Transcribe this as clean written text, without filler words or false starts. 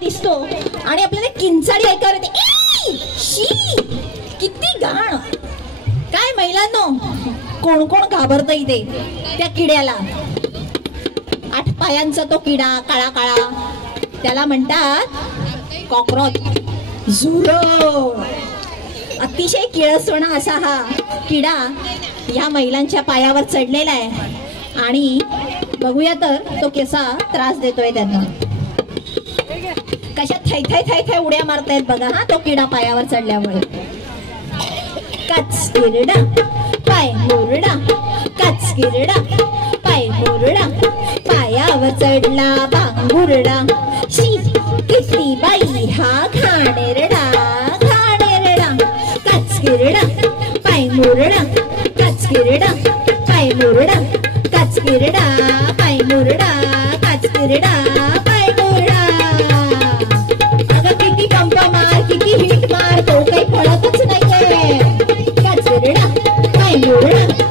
दिसतो आणि आपल्याला किंचाळी ऐकायला येते. शी, किती घाण. काय महिलांनो, कोण कोण घाबरतं इथे त्या किड्याला. 8 पायांचा तो किडा, काळा काळा, त्याला म्हणतात कॉकरोच. झुरो. अतिशय किळसवाणा असा हा किडा या महिलांच्या पायावर चढलेला आहे आणि बघूया तर तो कसा त्रास देतोय त्यांना. कशा थै थै थै थै उड्या मारतायत बघा हा तो किडा पायावर चढल्यामुळे. काच किरडा पाय मुरडा, काच किरडा पाय मुरडा, पायावर चढला भांगुरडा. शी, किती बाई हा घाणेरडा, घाणेरडा. काच किरडा पाय मुरडा, काच किरडा पाय मुरडा, काच किरडा पाय मुरडा, काच किरडा पाय मुरडा. अगं किती पंप मार, किती हिट मार, तो काही फळतच नाहीये. काच किरडा पाय मुरडा,